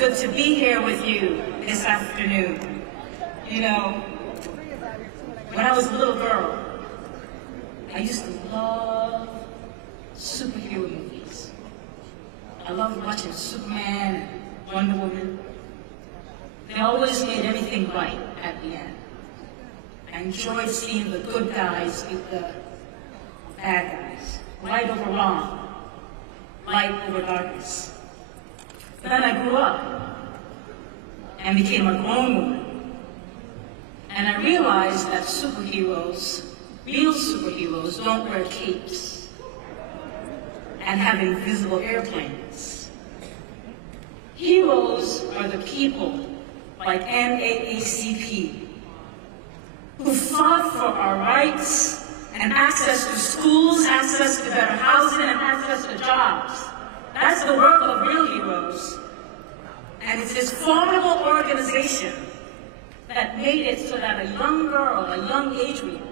good to be here with you this afternoon. You know, when I was a little girl, I used to love superhero movies. I loved watching Superman and Wonder Woman. They always made everything right at the end. I enjoyed seeing the good guys beat the bad guys. Right over wrong, light over darkness. Then I grew up and became a grown woman. And I realized that superheroes, real superheroes, don't wear capes and have invisible airplanes. Heroes are the people like NAACP who fought for our rights and access to schools, access to better housing, and access to jobs. That's the work of real heroes. And it's this formidable organization that made it so that a young girl, a young Adrian,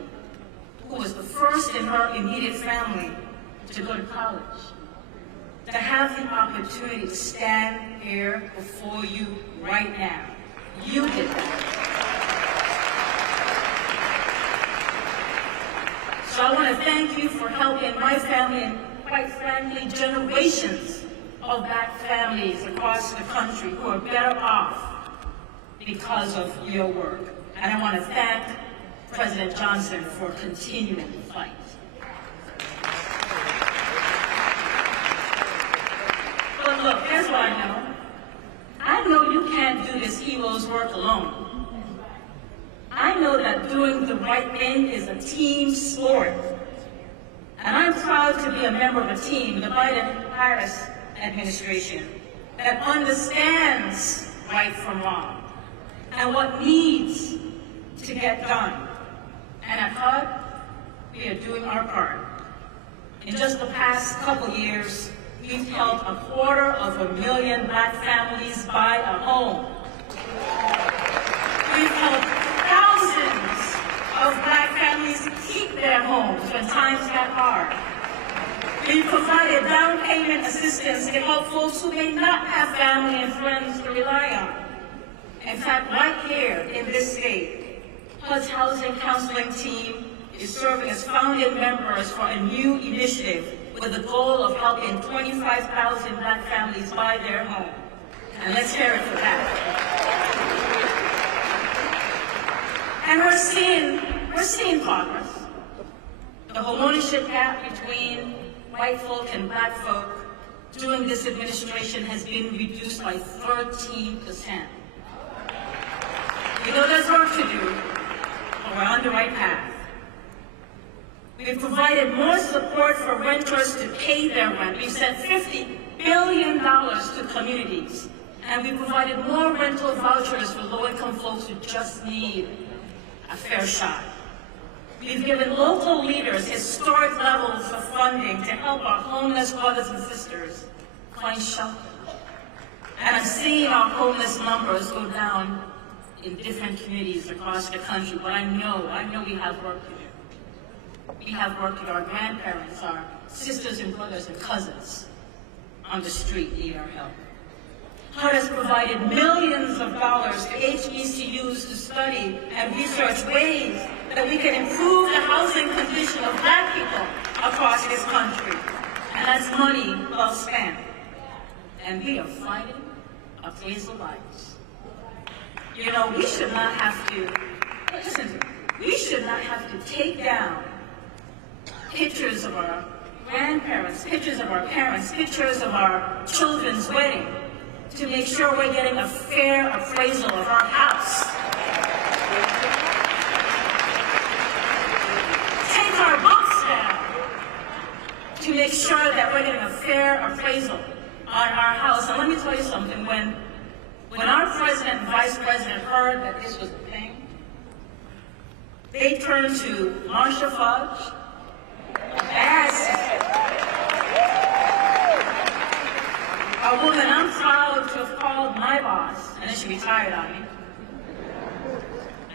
who was the first in her immediate family to go to college, to have the opportunity to stand here before you right now. You did that. So I want to thank you for helping my family and, quite frankly, generations of Black families across the country who are better off because of your work. And I want to thank President Johnson for continuing the fight. But look, here's what I know. I know you can't do this hero's work alone. I know that doing the right thing is a team sport. And I'm proud to be a member of a team, the Biden-Harris administration, that understands right from wrong and what needs to get done. And at HUD, we are doing our part. In just the past couple years, we've helped 250,000 Black families buy a home. We've helped thousands of Black families keep their homes when times got hard. We've provided down payment assistance to help folks who may not have family and friends to rely on. In fact, right here in this state, HUD's Housing Counseling Team is serving as founding members for a new initiative with the goal of helping 25,000 Black families buy their home. And let's hear it for that. And we're seeing progress. The homeownership gap between white folk and Black folk during this administration has been reduced by 13%. We know there's work to do, but we're on the right path. We've provided more support for renters to pay their rent. We've sent $50 billion to communities, and we provided more rental vouchers for low-income folks who just need a fair shot. We've given local leaders historic levels of funding to help our homeless brothers and sisters find shelter. And I'm seeing our homeless numbers go down in different communities across the country, but I know we have work to do. We have work that our grandparents, our sisters and brothers and cousins on the street need our help. HUD has provided millions of dollars to HBCUs to study and research ways that we can improve the housing condition of Black people across this country. And that's money well spent. And we are fighting appraisal rights. You know, we should not have to, listen to me, we should not have to take down pictures of our grandparents, pictures of our parents, pictures of our children's wedding to make sure we're getting a fair appraisal of our house. Take our books down to make sure that we're getting a fair appraisal on our house. And let me tell you something, when our president and vice president heard that this was a thing, they turned to Marsha Fudge, a woman I'm proud to have called my boss, and then she retired on me.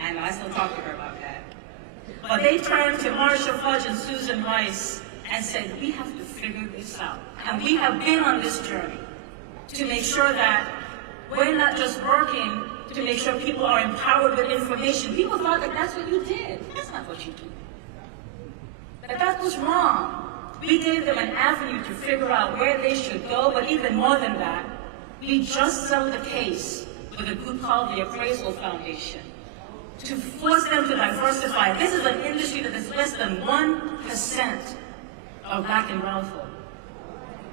I know, I still talk to her about that. But they turned to Marsha Fudge and Susan Rice and said, we have to figure this out. And we have been on this journey to make sure that We're not just working to make sure people are empowered with information. People thought that that's what you did. That's not what you do. That was wrong. We gave them an avenue to figure out where they should go, but even more than that, we just settled the case with a group called the Appraisal Foundation to force them to diversify. This is an industry that is less than 1% of Black and brown folk.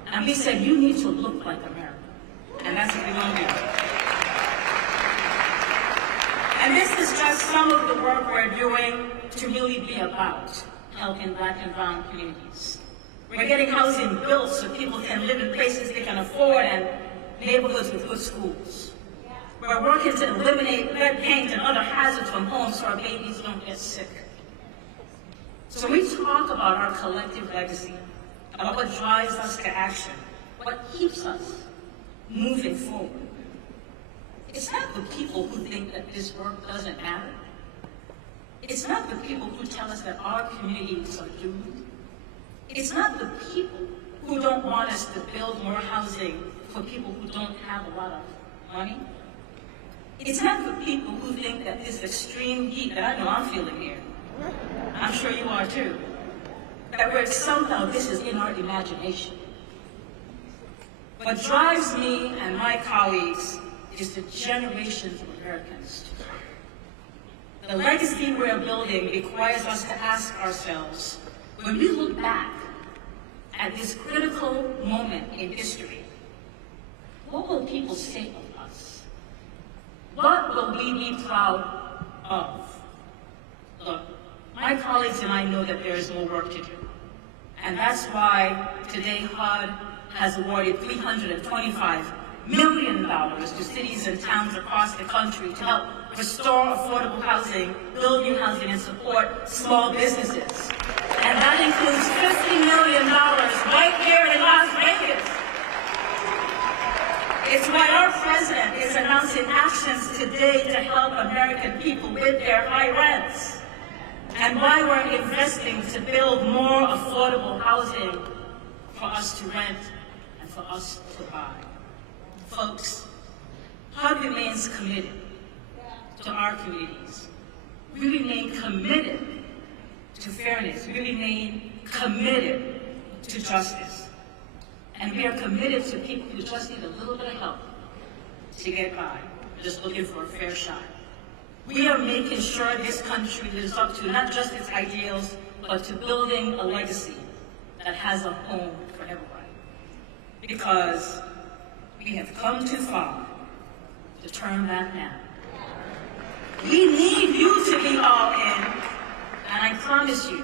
And we said, you need to look like America. And that's what we're going to do. And this is just some of the work we're doing to really be about helping Black and brown communities. We're getting housing built so people can live in places they can afford and neighborhoods with good schools. We're working to eliminate lead paint and other hazards from homes so our babies don't get sick. So we talk about our collective legacy, about what drives us to action, what keeps us moving forward. It's not the people who think that this work doesn't matter. It's not the people who tell us that our communities are doomed. It's not the people who don't want us to build more housing for people who don't have a lot of money. It's not the people who think that this extreme heat that I know I'm feeling here, I'm sure you are too, that somehow this is in our imagination. What drives me and my colleagues is the generations of Americans to come. The legacy we're building requires us to ask ourselves, when we look back at this critical moment in history, what will people say of us? What will we be proud of? Look, my colleagues and I know that there is more work to do. And that's why today HUD has awarded $325 million to cities and towns across the country to help restore affordable housing, build new housing, and support small businesses. And that includes $50 million right here in Las Vegas. It's why our president is announcing actions today to help American people with their high rents, and why we're investing to build more affordable housing for us to rent and for us to buy. Folks, HUD remains committed to our communities. We remain committed to fairness. We remain committed to justice. And we are committed to people who just need a little bit of help to get by, just looking for a fair shot. We are making sure this country lives up to not just its ideals, but to building a legacy that has a home for everybody. Because we have come too far to turn back now. We need you to be all in, and I promise you,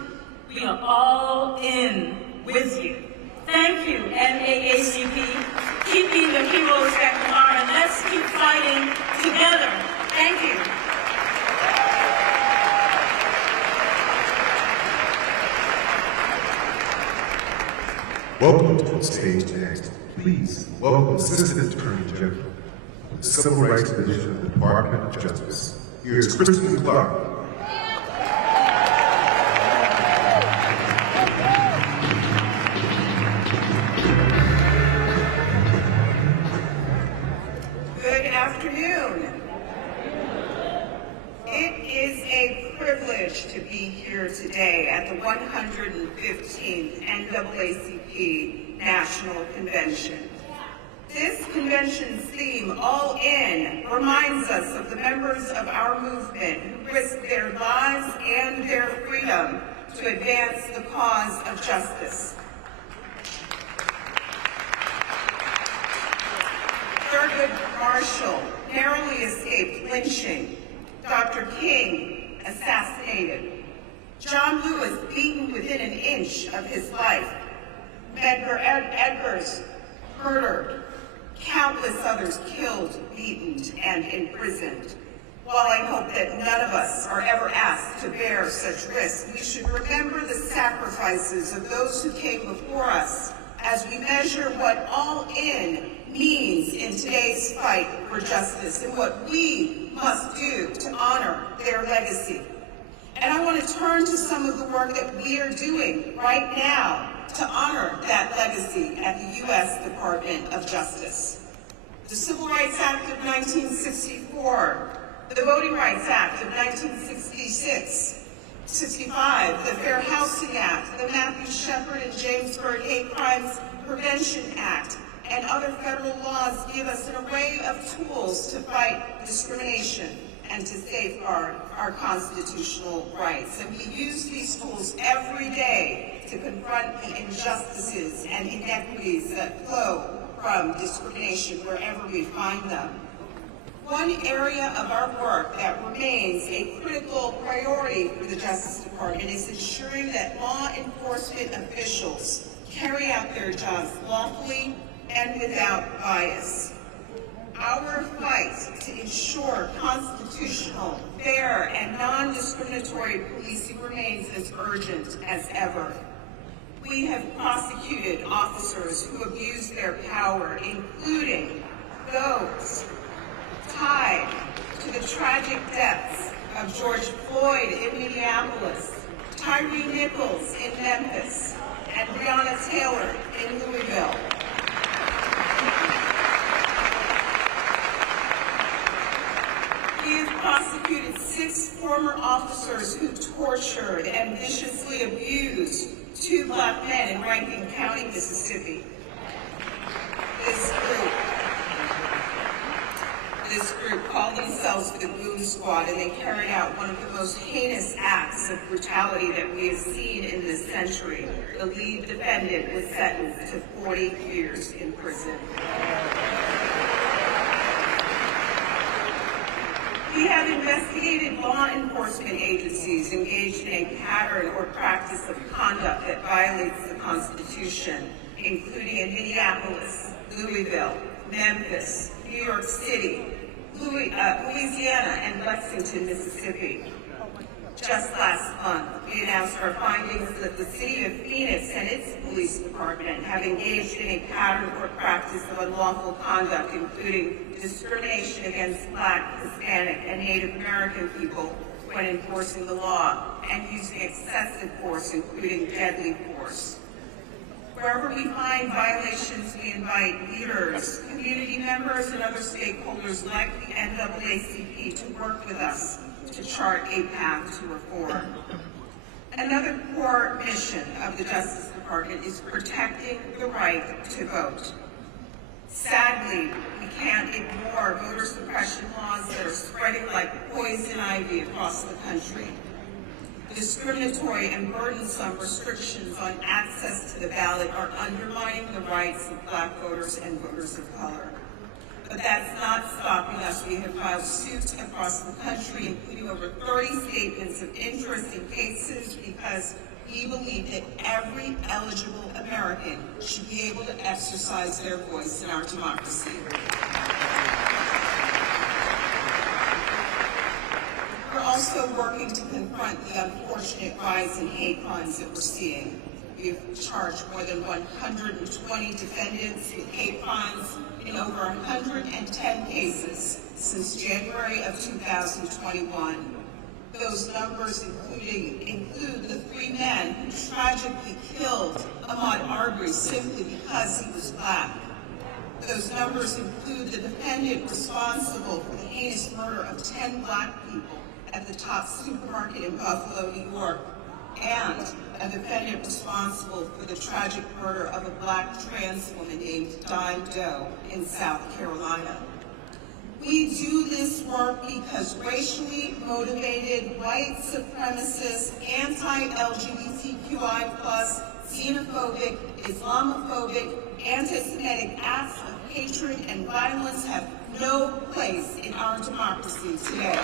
we are all in with you. Thank you, NAACP. Keep being the heroes that you are, and let's keep fighting together. Thank you. Welcome to the stage next. Please welcome Assistant Attorney General of the Civil Rights Division of the Department of Justice. Here's Kristen Clark. Good afternoon. It is a privilege to be here today at the 115th NAACP National Convention. This convention's theme, All In, reminds us of the members of our movement who risked their lives and their freedom to advance the cause of justice. Thurgood Marshall narrowly escaped lynching. Dr. King assassinated. John Lewis beaten within an inch of his life. Medgar Evers murdered. Countless others killed, beaten, and imprisoned. While I hope that none of us are ever asked to bear such risk, we should remember the sacrifices of those who came before us as we measure what all in means in today's fight for justice and what we must do to honor their legacy. And I want to turn to some of the work that we are doing right now to honor that legacy at the U.S. Department of Justice. the Civil Rights Act of 1964, the Voting Rights Act of 1965, the Fair Housing Act, the Matthew Shepard and Jamesburg Hate Crimes Prevention Act, and other federal laws give us an array of tools to fight discrimination and to safeguard our constitutional rights. And we use these tools every day to confront the injustices and inequities that flow from discrimination wherever we find them. One area of our work that remains a critical priority for the Justice Department is ensuring that law enforcement officials carry out their jobs lawfully and without bias. Our fight to ensure constitutional, fair, and non-discriminatory policing remains as urgent as ever. We have prosecuted officers who abuse their power, including those tied to the tragic deaths of George Floyd in Minneapolis, Tyree Nichols in Memphis, and Breonna Taylor in Louisville. We have prosecuted 6 former officers who tortured and viciously abused 2 black men in Rankin County, Mississippi. This group called themselves the Goon Squad, and they carried out one of the most heinous acts of brutality that we have seen in this century. The lead defendant was sentenced to 40 years in prison. We have investigated law enforcement agencies engaged in a pattern or practice of conduct that violates the Constitution, including in Minneapolis, Louisville, Memphis, New York City, Louisiana, and Lexington, Mississippi. Just last month, we announced our findings that the city of Phoenix and its police department have engaged in a pattern or practice of unlawful conduct, including discrimination against Black, Hispanic, and Native American people when enforcing the law, and using excessive force, including deadly force. Wherever we find violations, we invite leaders, community members, and other stakeholders like the NAACP to work with us to chart a path to reform. Another core mission of the Justice Department is protecting the right to vote. Sadly, we can't ignore voter suppression laws that are spreading like poison ivy across the country. Discriminatory and burdensome restrictions on access to the ballot are undermining the rights of Black voters and voters of color. But that's not stopping us. We have filed suits across the country, including over 30 statements of interest in cases, because we believe that every eligible American should be able to exercise their voice in our democracy. We're also working to confront the unfortunate rise in hate crimes that we're seeing. We've charged more than 120 defendants with hate crimes in over 110 cases since January of 2021. Those numbers include the 3 men who tragically killed Ahmaud Arbery simply because he was Black. Those numbers include the defendant responsible for the heinous murder of 10 Black people at the Top supermarket in Buffalo, New York, and a defendant responsible for the tragic murder of a Black trans woman named Di Doe in South Carolina. We do this work because racially motivated, white supremacist, anti-LGBTQI+, xenophobic, Islamophobic, anti-Semitic acts of hatred and violence have no place in our democracy today.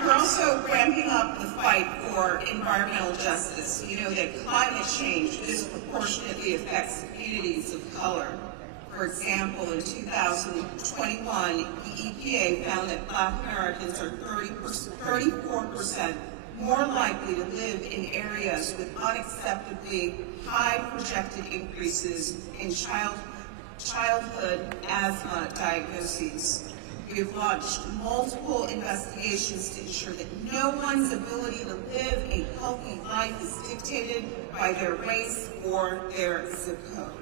We're also ramping up the fight for environmental justice. We know that climate change disproportionately affects communities of color. For example, in 2021, the EPA found that Black Americans are 34% more likely to live in areas with unacceptably high projected increases in childhood asthma diagnoses. We have launched multiple investigations to ensure that no one's ability to live a healthy life is dictated by their race or their zip code.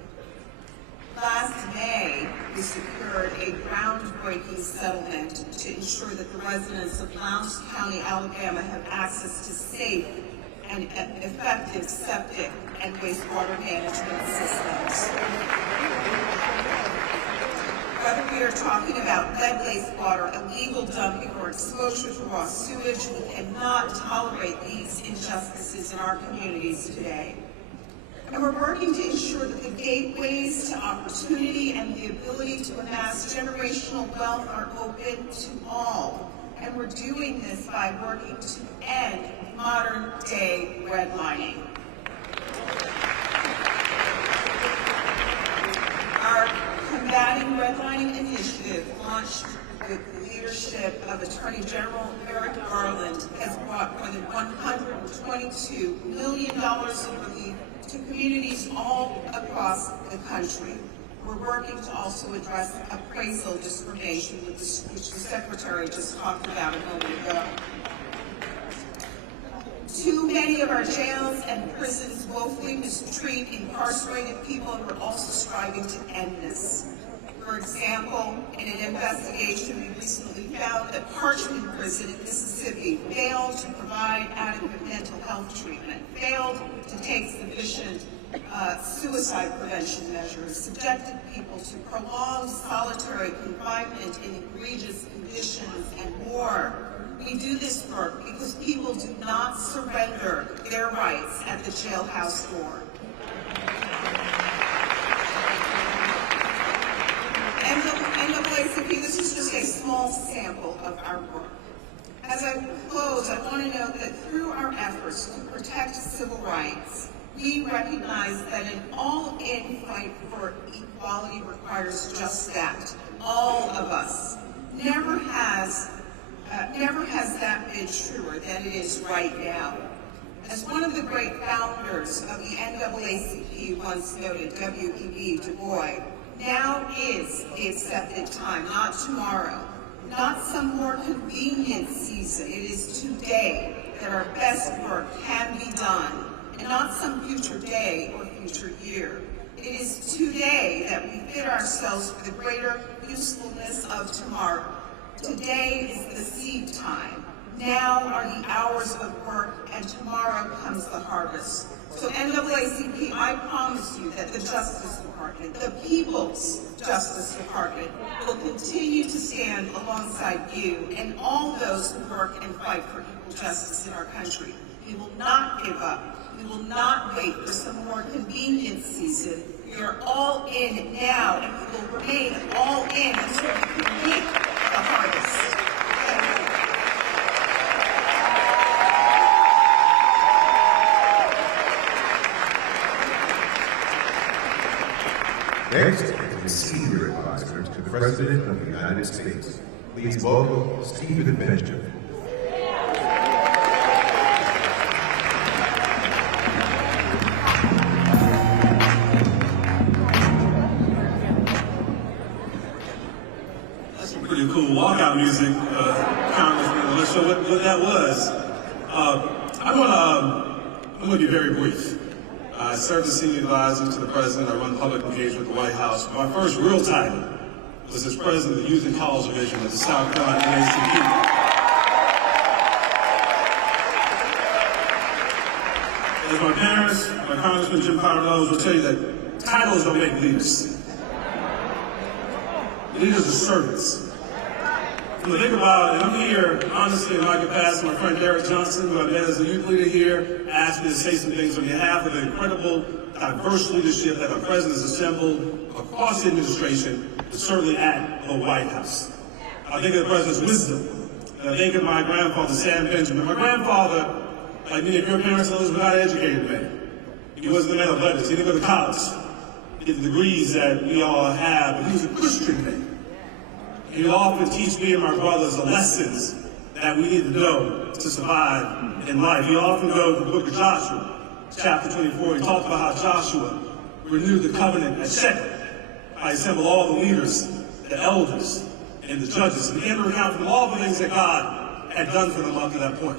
Last May, we secured a groundbreaking settlement to ensure that the residents of Lowndes County, Alabama have access to safe and effective septic and wastewater management systems. Whether we are talking about lead-laced water, illegal dumping, or exposure to raw sewage, we cannot tolerate these injustices in our communities today. And we're working to ensure that the gateways to opportunity and the ability to amass generational wealth are open to all. And we're doing this by working to end modern-day redlining. Our Combating Redlining Initiative, launched with the leadership of Attorney General Merrick Garland, has brought more than $122 million in relief to communities all across the country. We're working to also address appraisal discrimination, which the Secretary just talked about a moment ago. Too many of our jails and prisons woefully mistreat incarcerated people, and we're also striving to end this. For example, in an investigation, we recently found that Parchman Prison in Mississippi failed to provide adequate mental health treatment, failed to take sufficient suicide prevention measures, subjected people to prolonged solitary confinement in egregious conditions, and more. We do this work because people do not surrender their rights at the jailhouse door. NAACP, this is just a small sample of our work. As I close, I want to note that through our efforts to protect civil rights, we recognize that an all-in fight for equality requires just that. All of us. Never has that been truer than it is right now. As one of the great founders of the NAACP once noted, W.E.B. Du Bois, now is the accepted time, not tomorrow, not some more convenient season. It is today that our best work can be done, and not some future day or future year. It is today that we fit ourselves for the greater usefulness of tomorrow. Today is the seed time. Now are the hours of work, and tomorrow comes the harvest. So NAACP, I promise you that the Justice Department, the People's Justice Department, will continue to stand alongside you and all those who work and fight for equal justice in our country. We will not give up. We will not wait for some more convenient season. We are all in now, and we will remain all in until we can reap the harvest. Next is the Senior Advisor to the President of the United States. Please welcome Stephen Benjamin. That's some pretty cool walkout music, Congressman. Let's show what that was. I'm going to be very brief. I served as Senior Advisor to the President. I run public engagement at the White House. My first real title was as President of the Youth and College Division of the South Carolina NAACP. As my parents, my Congressman Jim Powers will tell you that titles don't make leaders. Leaders are servants. When I think about it, I'm here, honestly, in my capacity, my friend Derek Johnson, who I met as a youth leader here, asked me to say some things on behalf of the incredible, diverse leadership that our President has assembled across the administration, but certainly at the White House. I think of the President's wisdom, and I think of my grandfather, Sam Benjamin. My grandfather, like many of your parents, was not an educated man. He wasn't a man of letters. He didn't go to college. He did the degrees that we all have, but he was a Christian man. He would often teach me and my brothers the lessons that we need to know to survive in life. He often go to the book of Joshua, chapter 24. He talked about how Joshua renewed the covenant at Shechem. I assembled all the leaders, the elders, and the judges, and enter account from all the things that God had done for them up to that point.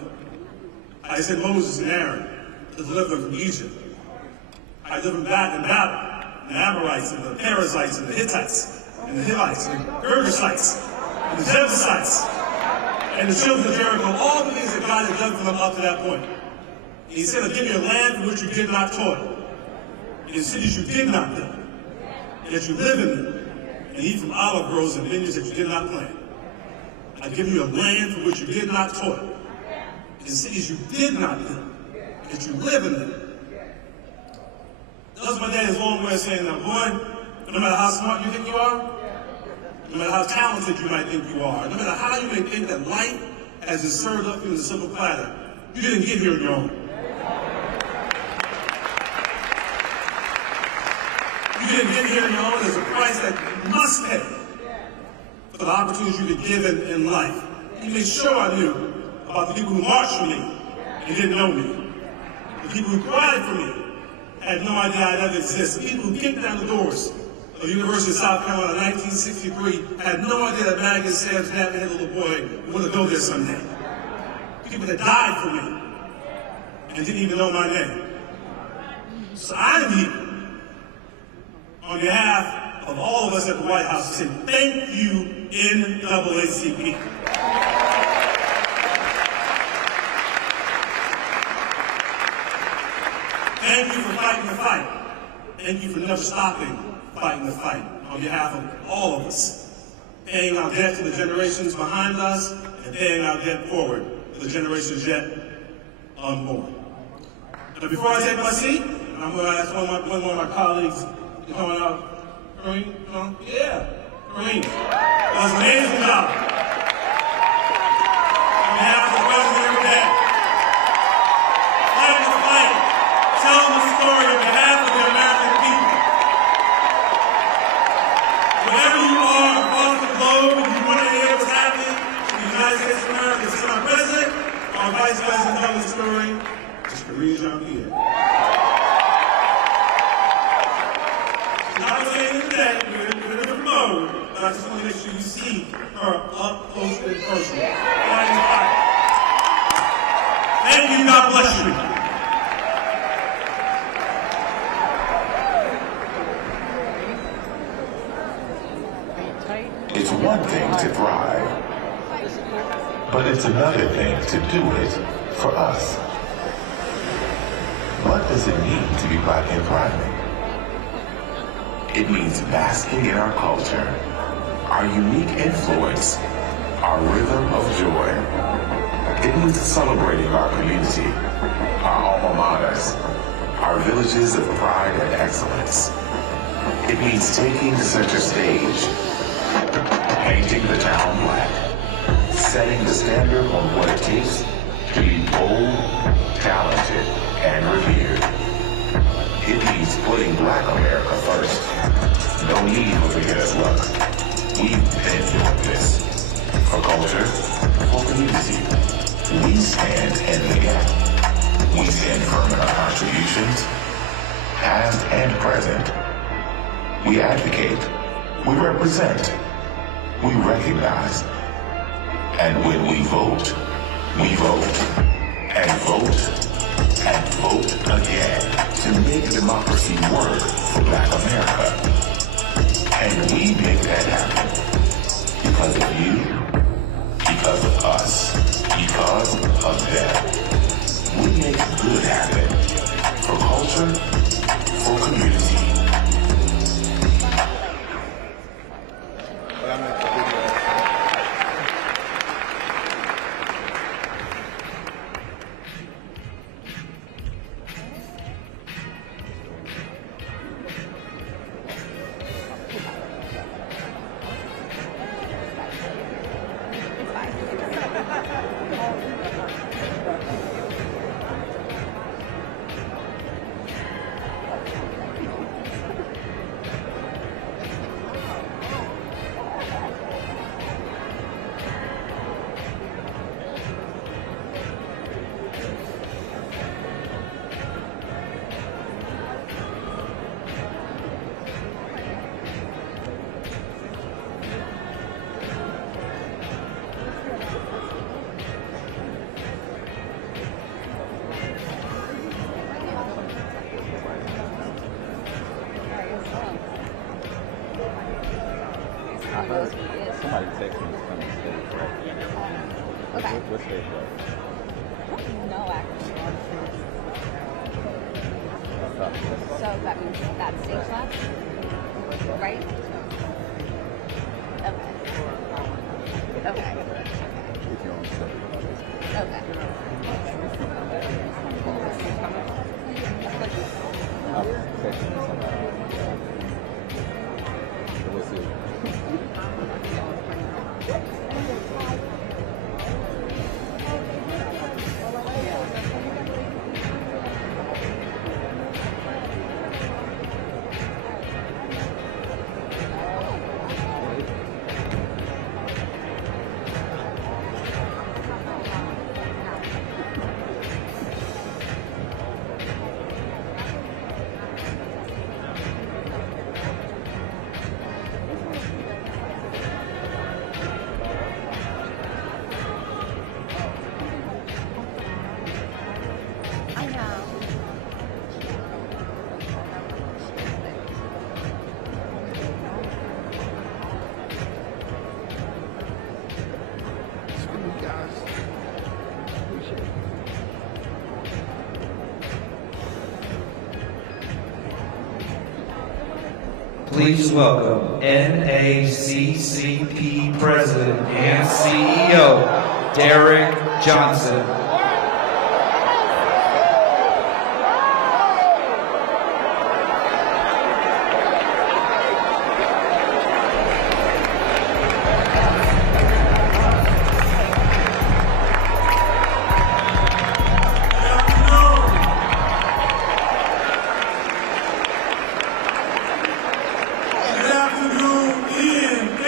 I sent Moses and Aaron to deliver them from Egypt. I delivered them in battle, the Amorites and the Perizzites and the Hittites and the Hivites and the Girgashites and the Jebusites and the children of Jericho, all the things that God had done for them up to that point. And he said, I'll give you a land for which you did not toil, in cities you did not build, and that you live in them, and eat from olive groves and vineyards that you did not plant. I give you a land for which you did not toil, in cities you did not build, and that you live in them. That's my daddy's long way of saying, now, boy, no matter how smart you think you are, no matter how talented you might think you are, no matter how you may think that life has just served up to you in a simple platter, you didn't get here on your own. You didn't get here on your own. There's a price that you must pay for the opportunities you've been given in life. You made sure I knew about the people who marched for me and didn't know me. The people who cried for me had no idea I'd ever exist. The people who kicked down the doors of the University of South Carolina in 1963 had no idea that Maggie and Sam's dad had a little boy who wanted to go there someday. People that died for me and didn't even know my name. So I'm here on behalf of all of us at the White House to say thank you, NAACP. Thank you for fighting the fight. Thank you for never stopping fighting the fight on behalf of all of us, paying our debt to the generations behind us and paying our debt forward to the generations yet unborn. Now, before I take my seat, I'm going to ask one of my colleagues to come on up. Kareem, come on. Yeah, Kareem. That was an amazing job. On behalf of the president every day, fighting the fight, telling the story on behalf of the American people. Wherever you are across the globe and you want to hear what's happening in the United States of America, see our president, our vice president telling the story, it's Kareem Jean-Pierre. I'm not saying today, we're in a different mode, but I just want to make sure you see her up close and personal. Thank you, God bless you. It's one thing to thrive, but it's another thing to do it for us. What does it mean to be Black and thriving? It means basking in our culture, our unique influence, our rhythm of joy. It means celebrating our community, our alma maters, our villages of pride and excellence. It means taking center stage, painting the town black, setting the standard on what it takes to be bold, talented, and revered. It means putting Black America first. No need for beginner's luck. We've been doing this. For culture, for community. We stand in the gap. We stand firm in our contributions, past and present. We advocate. We represent. We recognize. And when we vote, and vote, and vote again to make democracy work for Black America. And we make that happen because of you, because of us, because of them. We make good happen for culture, for community. knows who he is. Somebody texted me to come to stage, right? Okay. What stage was No, actually. it? So that means that stage left, right? Okay. Okay. If you're on stage. Okay. I'm texting somebody. So we'll see. I know. Please welcome NAACP President and CEO, Derek Johnson. Good afternoon, NAACP.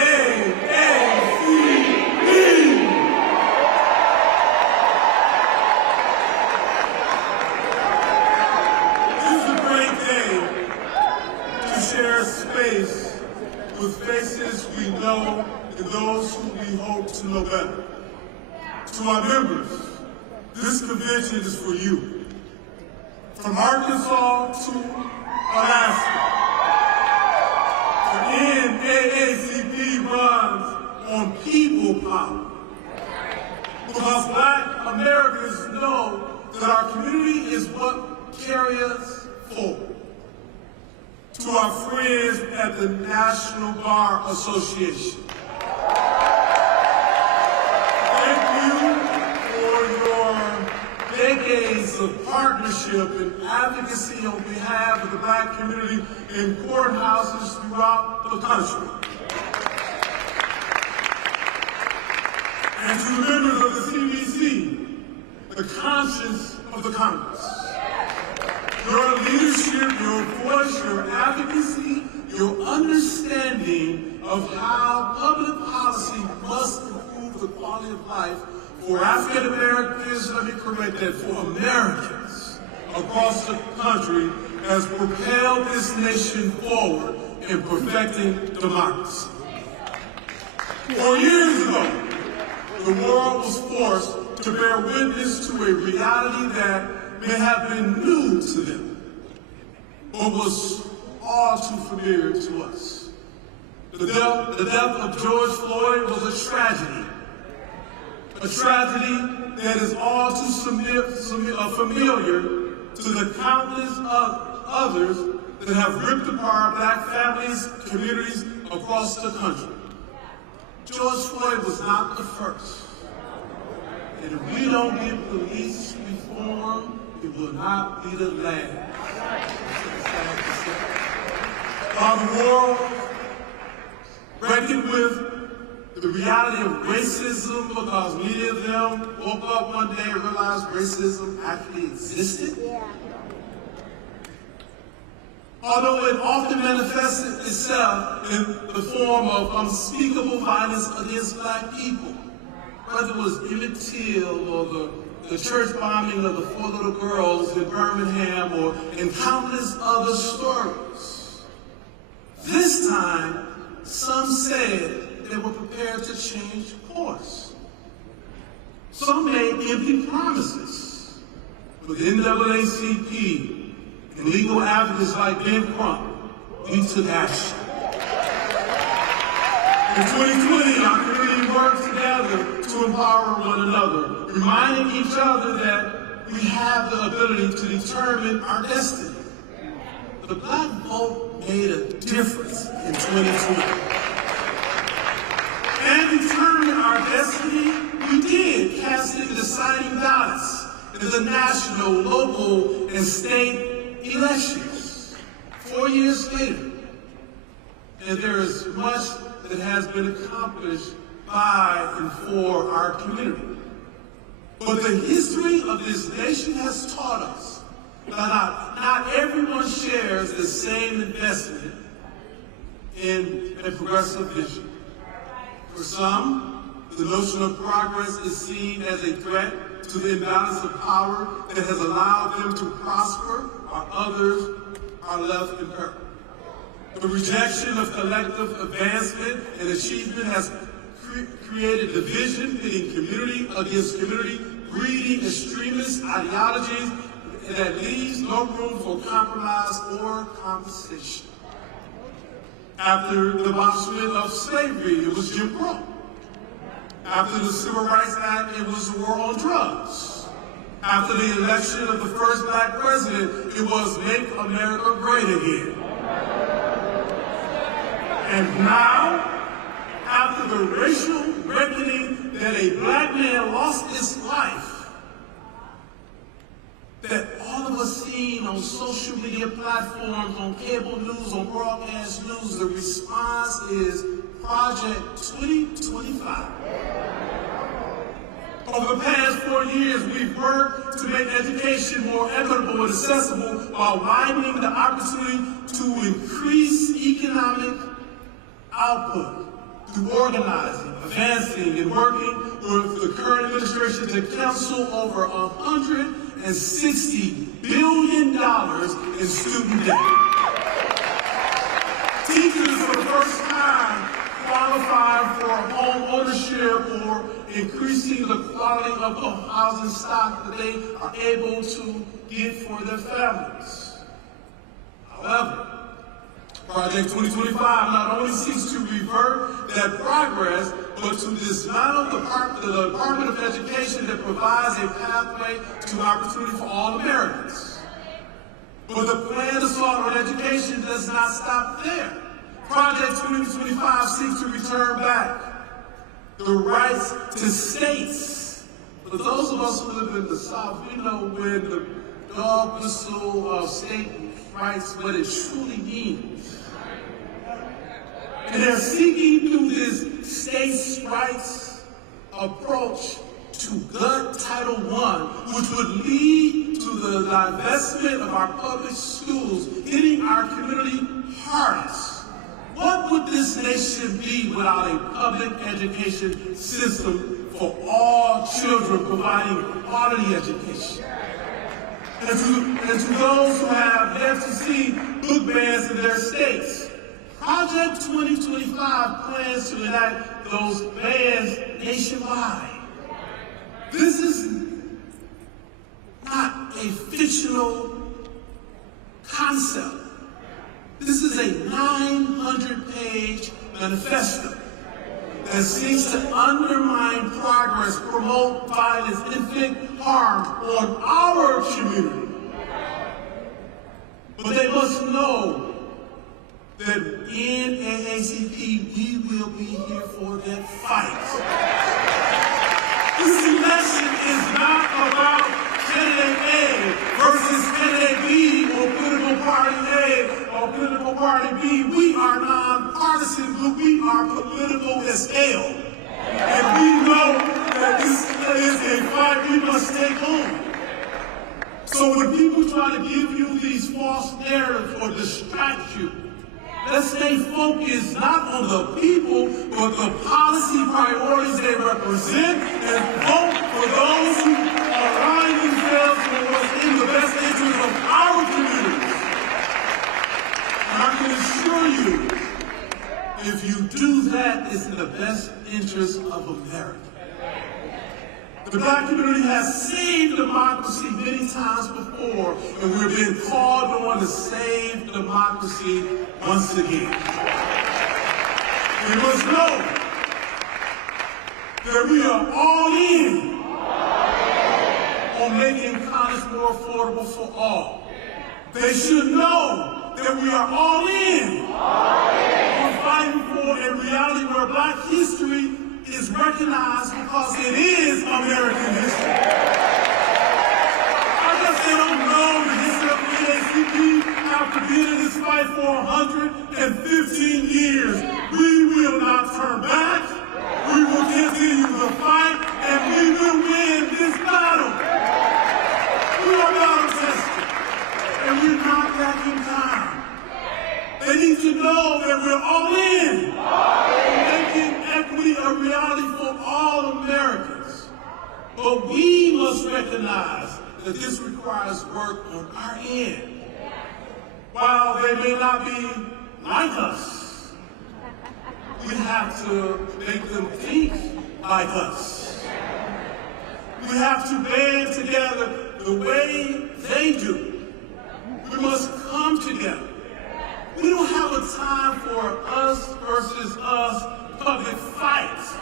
This is a great day to share space with faces we know and those who we hope to know better. To our members, this convention is for you. From Arkansas to Alaska, the NAACP runs on people power. Because Black Americans know that our community is what carries us forward. To our friends at the National Bar Association, thank you for your decades of partnership and advocacy on behalf of the Black community in courthouses throughout the country. And to the members of the CBC, the conscience of the Congress. Your leadership, your voice, your advocacy, your understanding of how public policy must improve the quality of life for African Americans, let me correct that, for Americans across the country has propelled this nation forward in perfecting democracy. 4 years ago, the world was forced to bear witness to a reality that may have been new to them, but was all too familiar to us. The death of George Floyd was a tragedy that is all too familiar to the countless others that have ripped apart Black families, communities across the country. George Floyd was not the first. And if we don't get police reform, it will not be the last. While the world reckoned with the reality of racism because many of them woke up one day and realized racism actually existed. Although it often manifested itself in the form of unspeakable violence against Black people, whether it was Emmett Till or the church bombing of the 4 little girls in Birmingham or in countless other stories. This time, some said they were prepared to change course. Some made empty promises, but the NAACP and legal advocates like Ben Crump, we took action. In 2020, our community worked together to empower one another, reminding each other that we have the ability to determine our destiny. The Black vote made a difference in 2020. And determine our destiny, we did, casting deciding ballots in the national, local, and state elections. 4 years later, and there is much that has been accomplished by and for our community. But the history of this nation has taught us that not everyone shares the same investment in a progressive vision. For some, the notion of progress is seen as a threat to the imbalance of power that has allowed them to prosper, while others are left in peril. The rejection of collective advancement and achievement has created division, pitting community against community, breeding extremist ideologies that leaves no room for compromise or conversation. After the abolishment of slavery, it was Jim Crow. After the Civil Rights Act, it was the war on drugs. After the election of the first Black president, it was Make America Great Again. And now, after the racial reckoning that a Black man lost his life, that all of us seen on social media platforms, on cable news, on broadcast news, the response is Project 2025. Over the past 4 years, we've worked to make education more equitable and accessible while widening the opportunity to increase economic output through organizing, advancing, and working with the current administration to cancel over $160 billion in student debt. Teachers for the first time qualify for home ownership or increasing the quality of the housing stock that they are able to get for their families. However, Project 2025 not only seeks to revert that progress, but to dismantle the Department of Education that provides a pathway to opportunity for all Americans. But the planned assault on education does not stop there. Project 2025 seeks to return back the rights to states. For those of us who live in the South, we know when the dog whistle of state rights, what it truly means. And they're seeking through this states' rights approach to gut Title I, which would lead to the divestment of our public schools, hitting our community hardest. What would this nation be without a public education system for all children, providing quality education? And to those who have yet to see book bans in their states, Project 2025 plans to enact those bans nationwide. This is not a fictional concept. This is a 900-page manifesto that seeks to undermine progress, promote violence, inflict harm on our community. But they must know that in NAACP, we will be here for that fight. This election is not about candidate A versus candidate B or political party A or political party B. We are nonpartisan, but we are political as hell. And we know that this is a fight we must take on. So when people try to give you these false narratives or distract you, let's stay focused not on the people, but the policy priorities they represent, and vote for those who align themselves with what's in the best interest of our communities. And I can assure you, if you do that, it's in the best interest of America. The Black community has saved democracy many times before, and we're being called on to save democracy once again. We must know that we are all in on making college more affordable for all. They should know that we are all in on fighting for a reality where Black history is recognized because it is American history. I guess they don't know the history of the NAACP after being in this fight for 115 years. We will not turn back. We will continue the fight, and we will win this battle. We are battle tested, and we're not backing time. They need to know that we're all in, making equity a reality for all Americans. But we must recognize that this requires work on our end. While they may not be like us, we have to make them think like us. We have to band together the way they do. We must come together. We don't have a time for us versus us public fights.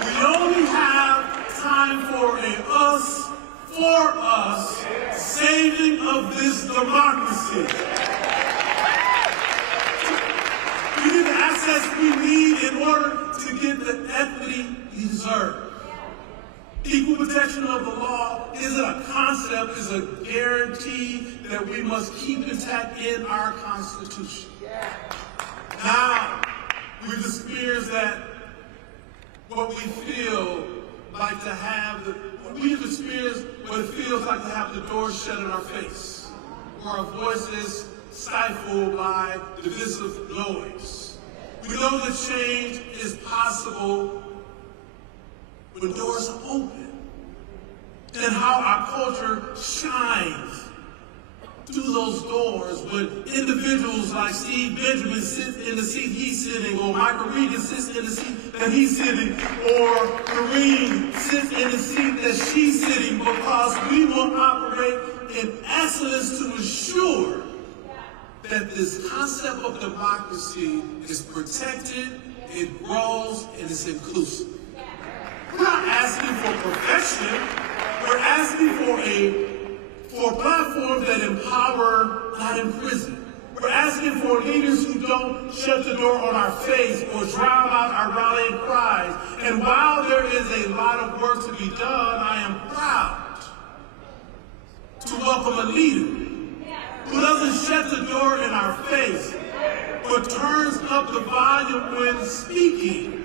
We only have time for a us for us saving of this democracy. We need the access we need in order to get the equity we deserve. Equal protection of the law isn't a concept, it's a guarantee that we must keep intact in our Constitution. Now, we've experienced that what we feel like to have, we've experienced what it feels like to have the doors shut in our face, where our voices stifled by divisive noise. We know that change is possible when doors are open, and how our culture shines through those doors when individuals like Steve Benjamin sit in the seat he's sitting, or Michael Regan sits in the seat that he's sitting, or Doreen sits in the seat that she's sitting, because we will operate in excellence to ensure that this concept of democracy is protected, it grows, and it's inclusive. We're not asking for perfection. We're asking for a platform that empower, not imprison. We're asking for leaders who don't shut the door on our face or drown out our rallying cries. And while there is a lot of work to be done, I am proud to welcome a leader who doesn't shut the door in our face, but turns up the volume when speaking.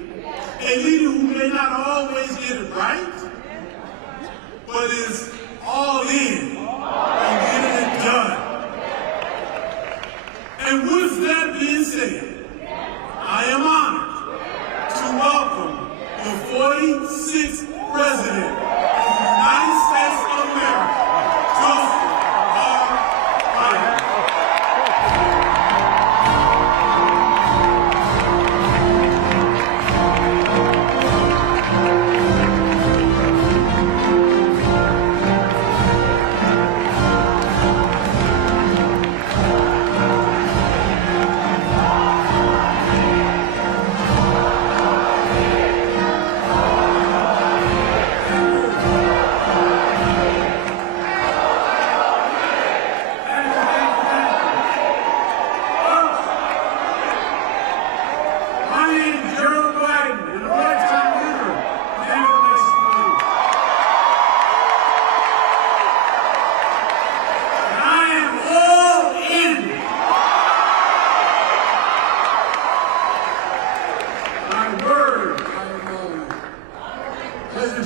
A leader who may not always get it right, but is all in on getting it done. And with that being said, I am honored to welcome the 46th President of the United States of America, Joseph R. Biden.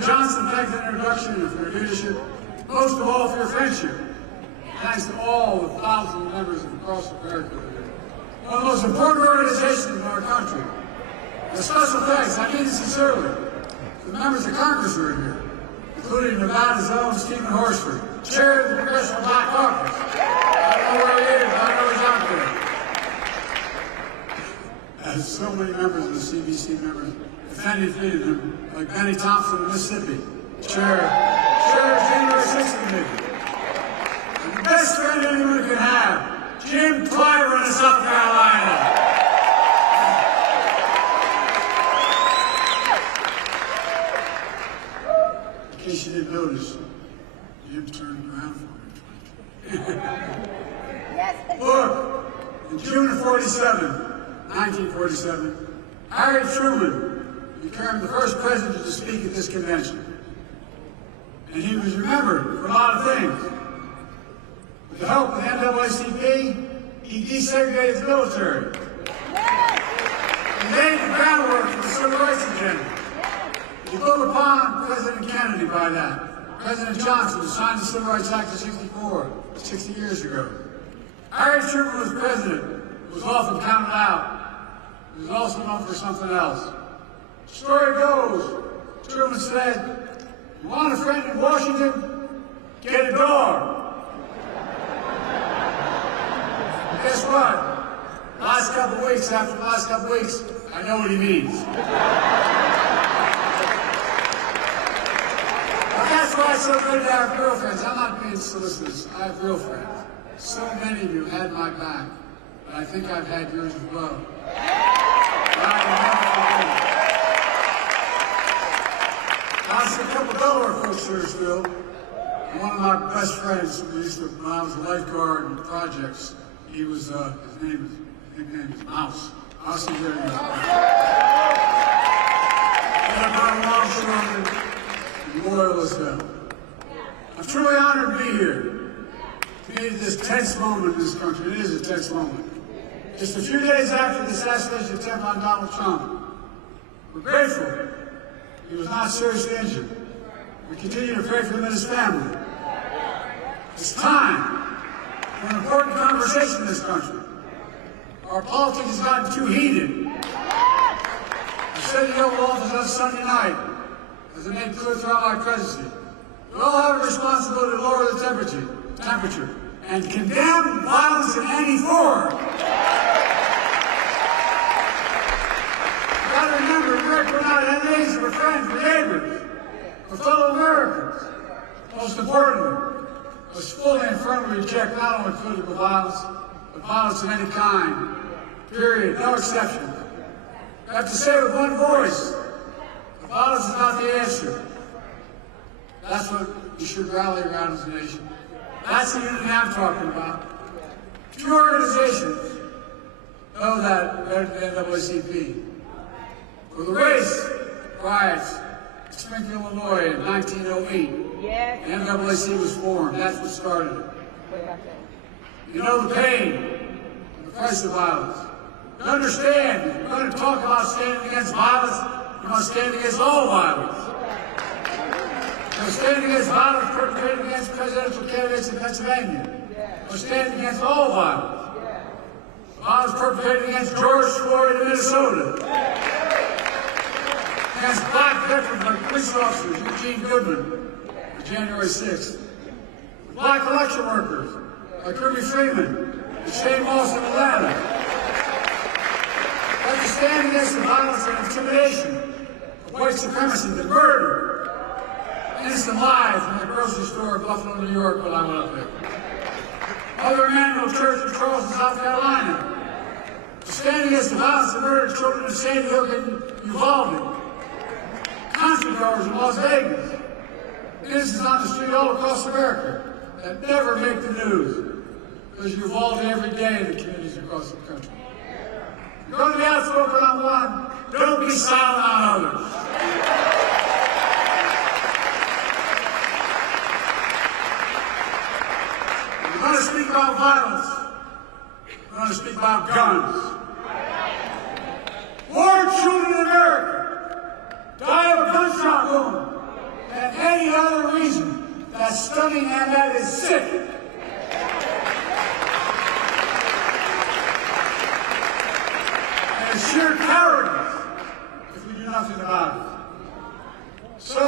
Johnson, thanks for the introduction and for your leadership, most of all for your friendship. Thanks to all the thousands of members across America today. One of the most important organizations in our country. A special thanks, I mean sincerely, to the members of Congress who are here, including Nevada's own Stephen Horsford, chair of the Congressional Black Caucus. I don't know where he is, I know he's out there. As so many members of the CBC members, if any of them, like Benny Thompson of Mississippi, chair of January 6th Committee. And the best friend anyone can have, Jim Clyburn of South Carolina. case you didn't notice, Jim turned around for me. Look, in June of 1947, Harry Truman became the first president to speak at this convention. And he was remembered for a lot of things. With the help of the NAACP, he desegregated the military. He laid the groundwork for the civil rights agenda. He built upon President Kennedy by that. President Johnson signed the Civil Rights Act of 64, 60 years ago. Harry Truman was president, was often counted out. He was also known for something else. The story goes, Truman said, "You want a friend in Washington? Get a dog." And guess what? After the last couple weeks, I know what he means. But that's why it's so good to have girlfriends. I'm not being solicitous. I have girlfriends. So many of you had my back, but I think I've had yours as well. I see a couple of Delaware folks here still. One of my best friends, when I was a lifeguard in projects, he was, his nickname is Mouse. I'll see there you go. And I'm loyal as hell. I'm truly honored to be here. To be at this tense moment in this country. It is a tense moment. Just a few days after the assassination attempt on Donald Trump, we're grateful he was not seriously injured. We continue to pray for him and his family. It's time for an important conversation in this country. Our politics has gotten too heated. I said in the Oval Office on Sunday night, as I made clear throughout my presidency, we all have a responsibility to lower the temperature and condemn violence in any form. You gotta remember, we're not enemies, we're friends, we're neighbors, we're fellow Americans. Most importantly, let's fully and firmly reject not only political violence, but violence of any kind. Period. No exception. I have to say with one voice, violence is not the answer. That's what we should rally around as a nation. That's the unity I'm talking about. Few organizations know that better than the NAACP. For the race riots in Springfield, Illinois in 1908, the NAACP was formed. That's what started it. You know the pain and the price of violence. You understand, if you're going to talk about standing against violence, you must stand against all violence. You must stand against violence perpetrated against presidential candidates in Pennsylvania. You must stand against all violence. Violence perpetrated against George Floyd in Minnesota. Against black veterans like police officers, Eugene Goodman, on January 6th. Black election workers like Kirby Freeman and Shane Moss in Atlanta. To stand against the violence and intimidation of white supremacy, the murder, innocent lives in the grocery store in Buffalo, New York when I went up there. Mother Emanuel Church in Charleston, South Carolina. To stand against the violence and murder of children in Sandy Hook and Uvalde. Concert goers in Las Vegas. Innocents on the street all across America that never make the news because Uvalde every day in the communities across the country. You're going to be outspoken on one, don't be silent on others. We're going to speak about violence. We're going to speak about guns. More children in America die of a gunshot wound than any other reason. That's stunning and that is sick. Sheer cowardice if we do nothing about it. So,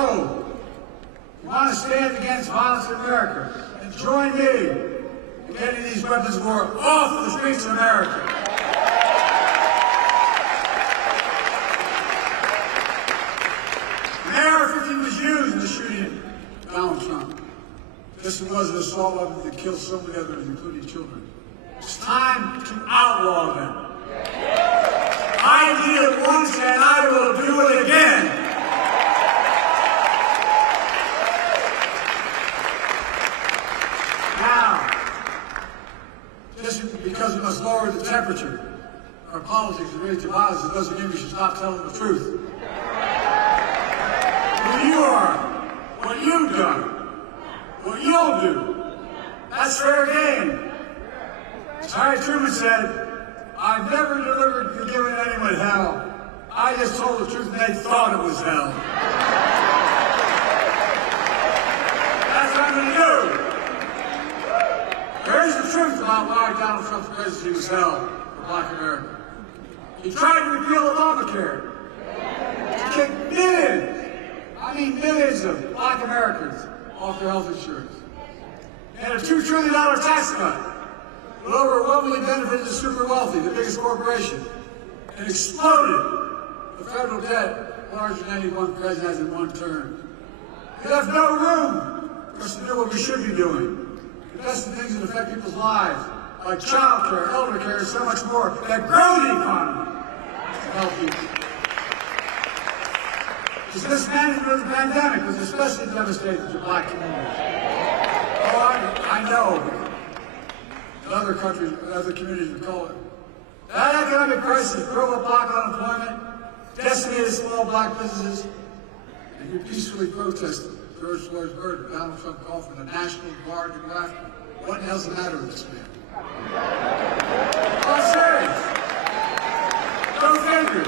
you want to stand against violence in America and join me in getting these weapons of war off the streets of America. An AR-15 was used in the shooting of Donald Trump. This was an assault weapon that killed so many others, including children. It's time to outlaw them. I did it once and I will do it again. stop telling the truth. Who you are, what you've done, what you'll do, that's fair game. As Harry Truman said, I've never delivered or given anyone hell. I just told the truth and they thought it was hell. That's what I'm going to do. Here's the truth about why Donald Trump's presidency was hell for Black America. He tried to repeal Obamacare. He kicked millions of Black Americans off their health insurance. He had a $2 trillion tax cut. But overwhelmingly benefited the super wealthy, the biggest corporation, and exploded the federal debt larger than any one president has in one term. He left no room for us to do what we should be doing. Invest in things that affect people's lives, like child care, elder care, and so much more, that grow the economy to help people. His mismanagement of the pandemic was especially devastating to Black communities. Oh, I know. Other countries, other communities would call it. That economic crisis drove up Black unemployment, decimated small Black businesses, and you peacefully protested George Floyd's murder. Donald Trump called for the National Guard to go after him. What the hell's the matter with this man? I'm serious. Go figure.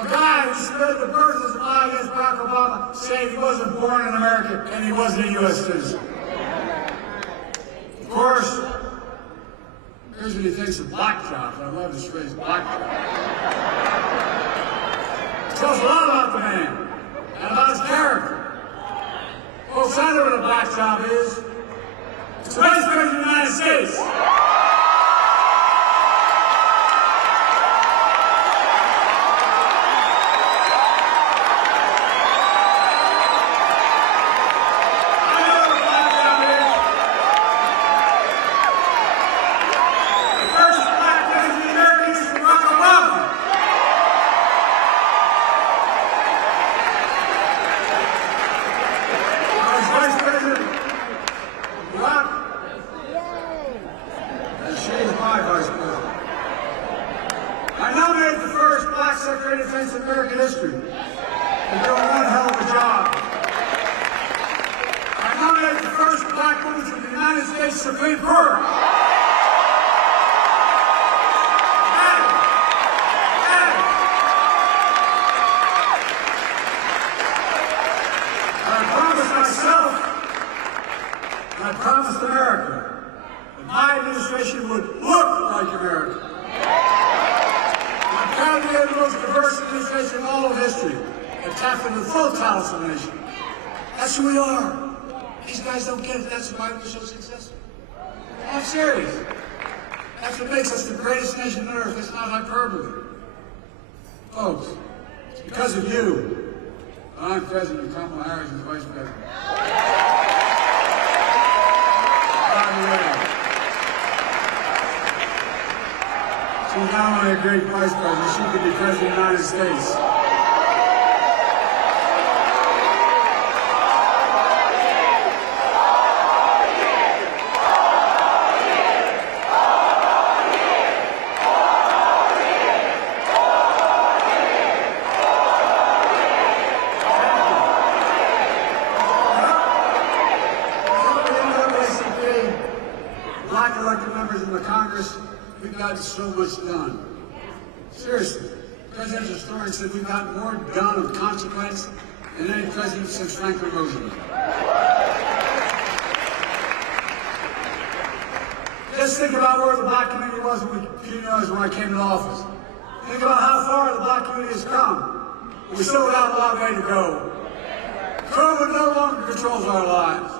A guy who spent the birth of his lie against Barack Obama saying he wasn't born in America and he wasn't a U.S. citizen. Of course, here's what he thinks of black jobs. I love this phrase, black jobs. It tells a lot about the man and about his character. Folks, I know what a black job is. It's the Vice President of the United States. Supreme Court. I promised myself, and I promised America, that my administration would look like America. I'm proud to be the most diverse administration in all of history, and tap into the full talents of the nation. That's who we are. These guys don't get it. That's why we're so successful. I'm serious. That's what makes us the greatest nation on earth. It's not hyperbole. Folks, it's because of you that I'm president and Kamala Harris is vice president. By the way, she's not only a great vice president, she could be president of the United States. We've gotten so much done. Seriously, President historian said we've gotten more done of consequence than any president since Franklin Roosevelt. Just think about where the Black community was when I came into office. Think about how far the Black community has come. We still have a long way to go. COVID no longer controls our lives.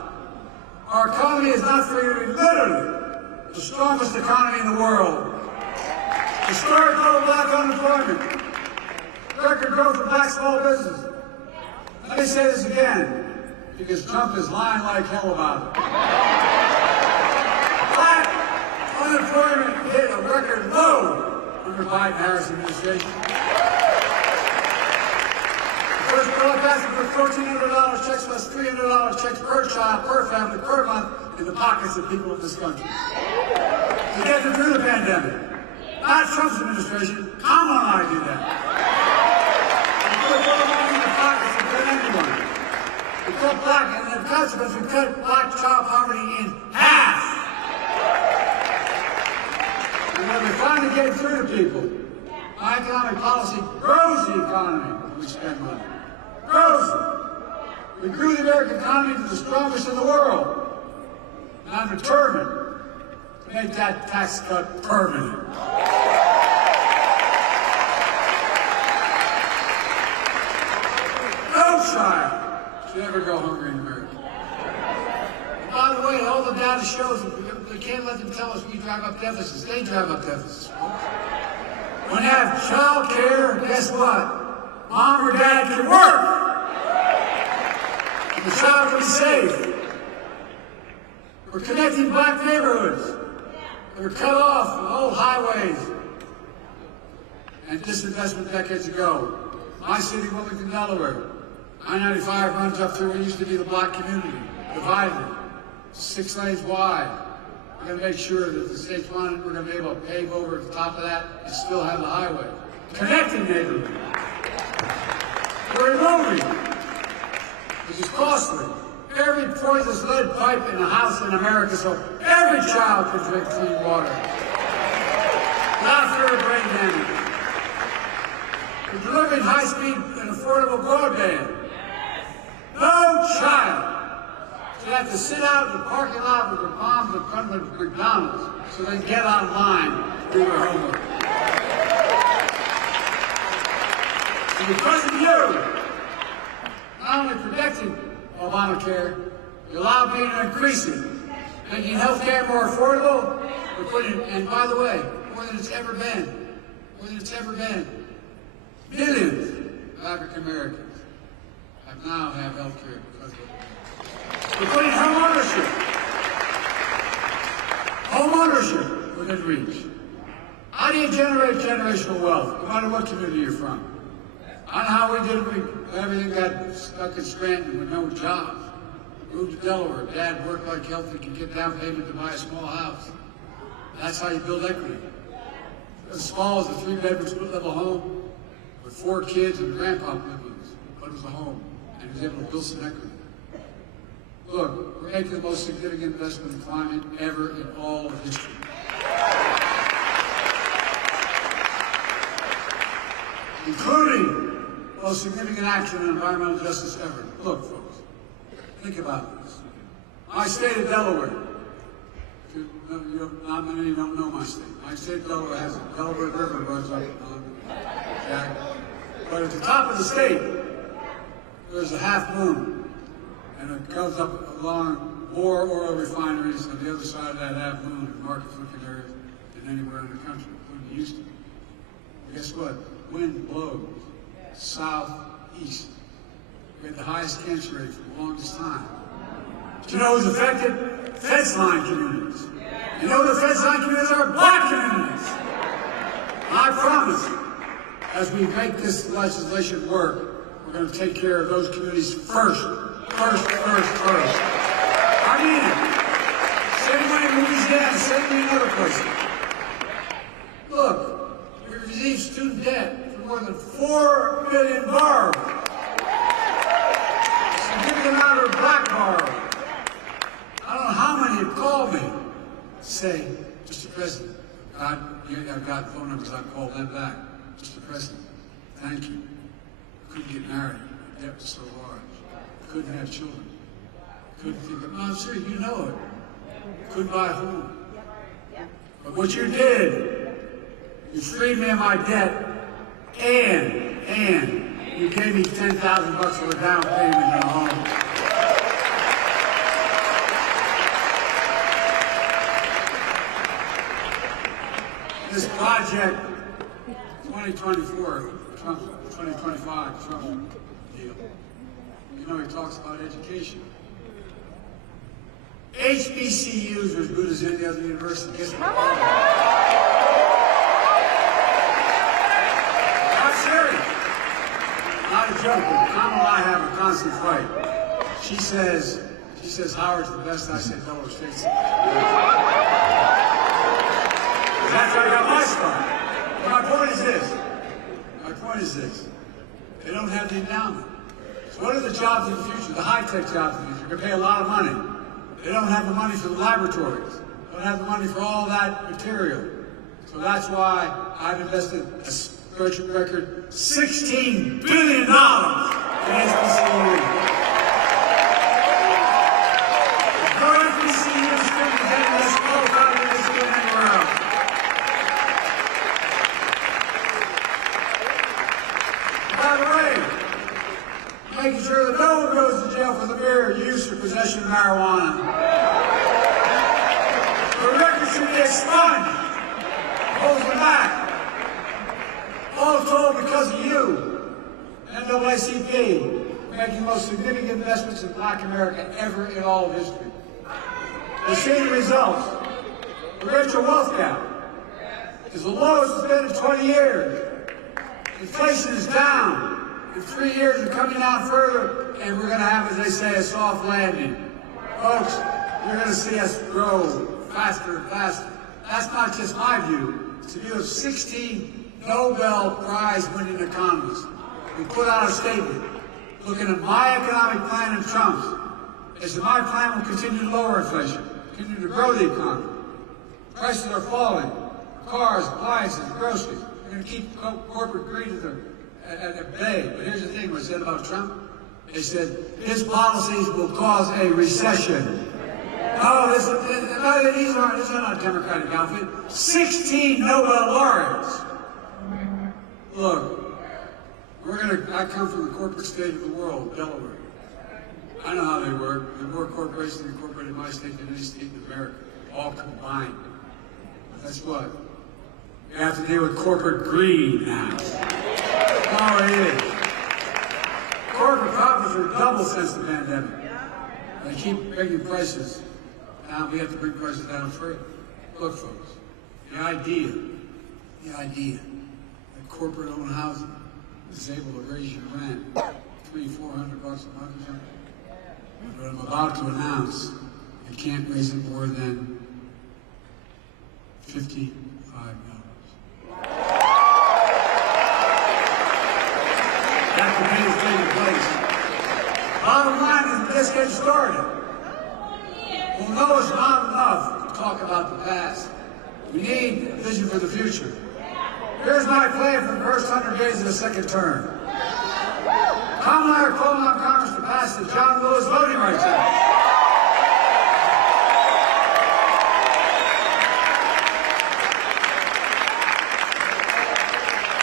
Our economy is not free, literally the strongest economy in the world. Historic low Black unemployment. Record growth of Black small business. Let me say this again, because Trump is lying like hell about it. Black unemployment hit a record low under Biden-Harris administration. The first bill passed for $1,400 checks plus $300 checks per child, per family, per month in the pockets of people in this country. To get them through the pandemic. Not Trump's administration. Kamala and I did that. consequence, we cut black child poverty in half. And when we finally get through to people, my economic policy grows the economy when we spend money. Grows it. We grew the American economy to the strongest in the world. And I'm determined to make that tax cut permanent. No child should ever go hungry in America. And by the way, all the data shows that we can't let them tell us we drive up deficits. They drive up deficits, folks. When you have child care, guess what? Mom or dad can work. And the child can be safe. We're connecting black neighborhoods that were cut off from old highways and disinvestment decades ago. My city, Wilmington, Delaware, I-95 runs up through what used to be the black community, divided, 6 lanes wide. We're going to make sure that the state's wanted, we're going to be able to pave over the top of that and still have the highway. Connecting neighborhoods. We're removing, which is costly, every poisonous lead pipe in a house in America so every child can drink clean water. Without fear of brain damage. We're delivering high-speed and affordable broadband. No child should have to sit out in the parking lot with their moms in front of McDonald's so they can get online to do their homework. And because of you, not only protecting Obamacare, you allow me to increase it, making health care more affordable, and by the way, more than it's ever been, millions of African Americans now have health care because of it. We're putting home ownership within reach. How do you generate generational wealth, no matter what community you're from? I know how we did it. Everything got stuck in Scranton with no jobs. Moved to Delaware. Dad worked like hell to get down payment to buy a small house. That's how you build equity. As small as a 3-bedroom split-level home with 4 kids and grandpa siblings, but it was a home, and he was able to build some equity. Look, we're making the most significant investment in climate ever in all of history. Including the most significant action in environmental justice ever. Look, folks, think about this. My state of Delaware, not many of you don't know my state. My state of Delaware has a Delaware River runs up on Jack. But at the top of the state, there's a half moon, and it goes up along more oil refineries on the other side of that half moon in market-looking areas than anywhere in the country, including Houston. But guess what? Wind blows southeast. We had the highest cancer rate for the longest time. Do you know who's affected? Fence line communities. You know the fence line communities are black communities. And I promise, as we make this legislation work, we're going to take care of those communities first. I mean it. Same way in Louisiana, same way in other places. Look, we received student debt for more than $4 billion borrowed. A significant amount of black borrowed. I don't know how many have called me to say, Mr. President, I've got phone numbers, I've called them back. Mr. President, thank you. I couldn't get married. My debt was so large. I couldn't have children. Couldn't think of, no, I'm serious, you know it. Couldn't buy a home. But what you did, you freed me of my debt, and you gave me $10,000 for a down payment in a home. This project, 2024, Trump, 2025, Trump deal. You know, he talks about education. HBCUs are as good as any other university. Guess what? Not serious. Not a joke. Tom and I have a constant fight. She says Howard's the best. I say Delaware State's the best. That's where I got my start. My point is this. They don't have the endowment. So What are the jobs of the future? The high-tech jobs of the future. You're going to pay a lot of money. They don't have the money for the laboratories. They don't have the money for all that material. So that's why I've invested a record $16 billion in HBCU. No HBCU student is any less qualified than this student anywhere else. By the way, making sure that no one goes to jail for the mere use or possession of marijuana. The record should be expunged. Holds them back. All told because of you, NAACP, making the most significant investments in Black America ever in all of history. We're seeing the results. The racial wealth gap is the lowest it's been in 20 years. Inflation is down. In 3 years, we're coming down further, and we're going to have, as they say, a soft landing. Folks, you're going to see us grow faster and faster. That's not just my view. It's the view of 16 Nobel Prize-winning economists. We put out a statement looking at my economic plan and Trump's. They said my plan will continue to lower inflation, continue to grow the economy. Prices are falling. Cars, appliances, groceries. We're going to keep corporate greed at bay. But here's the thing, what they said about Trump. They said his policies will cause a recession. Oh, these are not a Democratic outfit. 16 Nobel laureates. Look, I come from the corporate state of the world, Delaware. I know how they work. There are more corporations incorporated in my state than any state in America, all combined. But that's what? You have to deal with corporate greed now. That's all it is. Corporate profits are double since the pandemic. They keep bringing prices. Now we have to bring prices down further. Look, folks, the idea that corporate-owned housing is able to raise your rent $300-400 a month or something, but I'm about to announce you can't raise it more than $55. That could be the taking place. Bottom line is just getting started. Well, no, it's not enough to talk about the past. We need a vision for the future. Here's my plan for the first 100 days of the second term. Tom and I are calling on Congress to pass the John Lewis Voting Rights Act.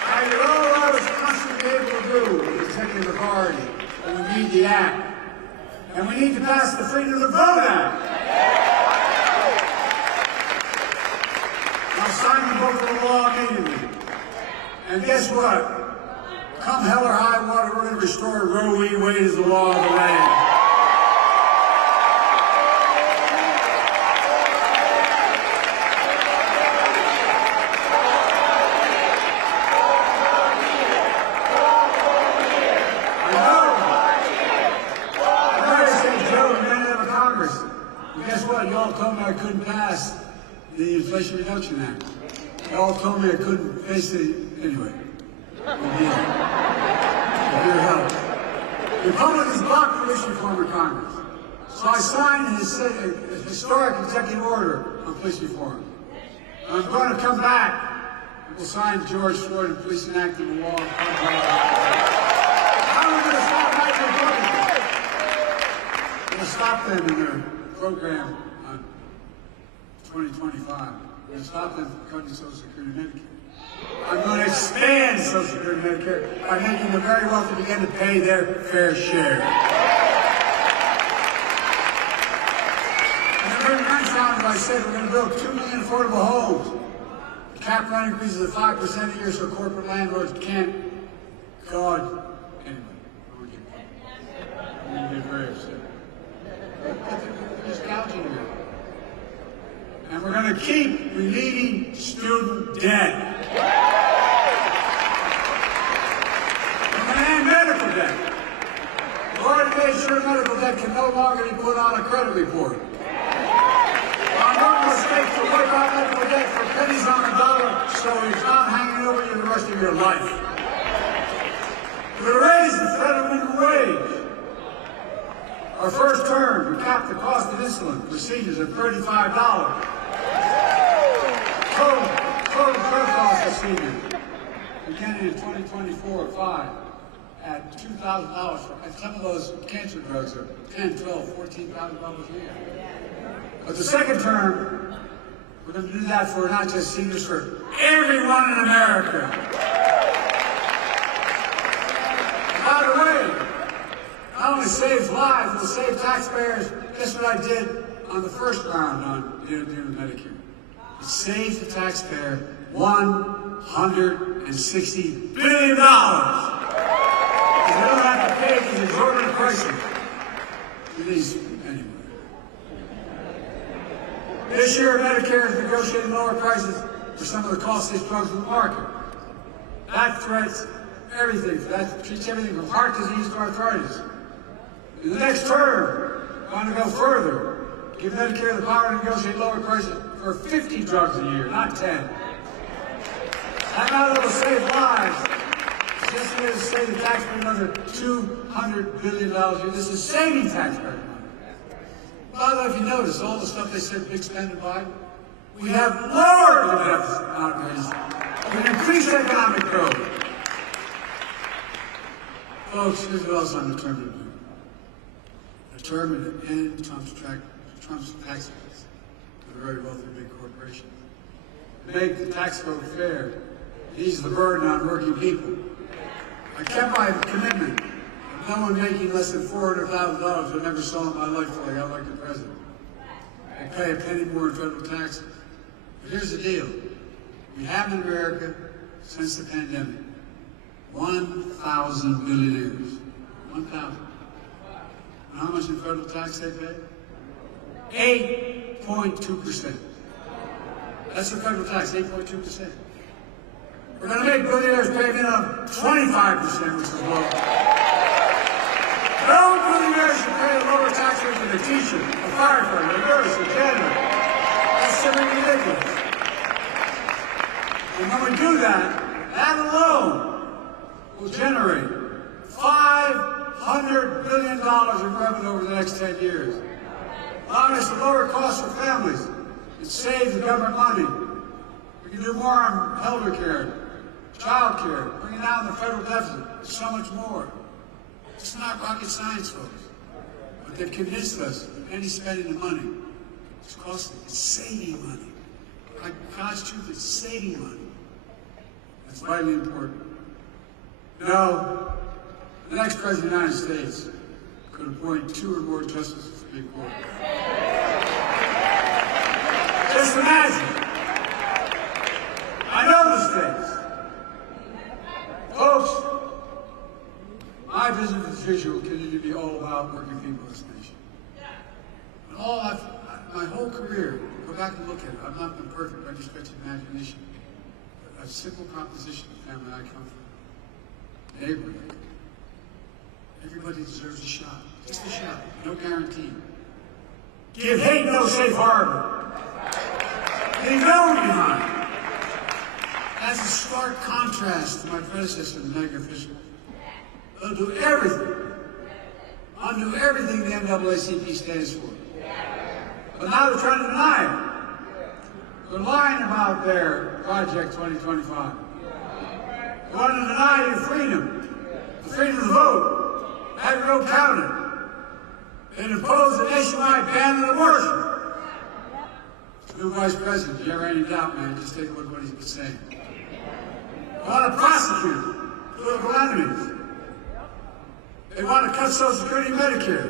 I did all I was constantly able to do with the executive authority, but we need the act. And we need to pass the Freedom to Vote Act. I'll sign the book of the law immediately. And guess what? Come hell or high water, we're going to restore Roe v. Wade as the law of the land. I know. I say, Joe, we ran out of Congress. Well, guess what? Y'all told me I couldn't pass the Inflation Reduction Act. Y'all told me I couldn't face the... Anyway. We did. With your help. Republicans blocked police reform in Congress. So I signed a historic executive order on police reform. I'm going to come back and we'll sign the George Floyd and Police Enactment Law. How are we going to stop that Republicans? We're going to stop them in their program on 2025. We're going to stop them from cutting Social Security and Medicare. I'm going to expand Social Security and Medicare by making the very wealthy begin to pay their fair share. And the very nice round, as I said, we're going to build 2 million affordable homes. The cap rent increases at 5% a year so corporate landlords can't. God. Anyway, I'm going to get very upset. They're just gouging here. And we're going to keep relieving student debt. We're going to end medical debt. We've already made sure medical debt can no longer be put on a credit report. Our normal mistake to wipe out medical debt for pennies on the dollar so it's not hanging over you the rest of your life. We're going to raise the federal minimum wage. Our first term, we capped the cost of insulin for seniors at $35. Total drug cost of seniors, beginning in 2024-5, at $2,000. And some of those cancer drugs are $10, $12, $14,000 a year. But the second term, we're going to do that for not just seniors, for everyone in America. By the way, not only saves lives, it will save taxpayers. Guess what I did on the first round on dealing with Medicare? It saves the taxpayer $160 billion. Because they don't have to pay these exorbitant prices for these anyway. This year, Medicare is negotiating lower prices for some of the costliest drugs in the market. That threats everything. That treats everything from heart disease to arthritis. In the next term, I want to go further. Give Medicare the power to negotiate lower prices for 50 drugs a year, not 10. That not only will save lives, it's just going to save the taxpayer another $200 billion a year. This is saving taxpayer money. By the way, if you notice, all the stuff they said big spend in Biden, we have lowered the deficit outlays. We've increased economic growth. Folks, here's what else I'm determined to do. Determined to end Trump's tax cuts to the very wealthy big corporations. To make the tax code fair, ease the burden on working people. I kept my commitment. No one making less than $400,000 I never saw in my life till I got elected president. I pay a penny more in federal taxes. But here's the deal. We have in America, since the pandemic, 1,000 billionaires. 1,000. And how much in federal tax they pay? 8.2%. That's the federal tax, 8.2%. We're going to make billionaires pay minimum 25%, which is low. No billionaire should pay a lower tax rate than a teacher, a firefighter, a nurse, a janitor. That's simply ridiculous. And when we do that, that alone will generate $500 billion in revenue over the next 10 years. Allowing us to lower costs for families and save the government money. We can do more on elder care, child care, bringing down the federal deficit, so much more. It's not rocket science, folks. But they've convinced us that any spending of money is costly. It's saving money. Like God's truth, it's saving money. That's vitally important. No, the next president of the United States could appoint 2 or more justices to the Supreme Court. Just imagine. I know the states. Folks, my vision for the future will continue to be all about working people in this nation. And my whole career, go back and look at it. I've not been perfect by any stretch of imagination. But a simple proposition, the family I come from, neighborhood. Everybody deserves a shot. Just a shot. No guarantee. Give hate no safe harbor. Leave no one behind. That's a stark contrast to my predecessor, the mega officials. They'll do everything, undo everything the NAACP stands for. But now they're trying to deny it. They're lying about their Project 2025. They want to deny you freedom, the freedom to vote, have your vote counted, and impose a nationwide ban on abortion. New Vice President, if you ever any doubt, man, just take a look at what he's been saying. They want to prosecute political enemies. They want to cut Social Security and Medicare,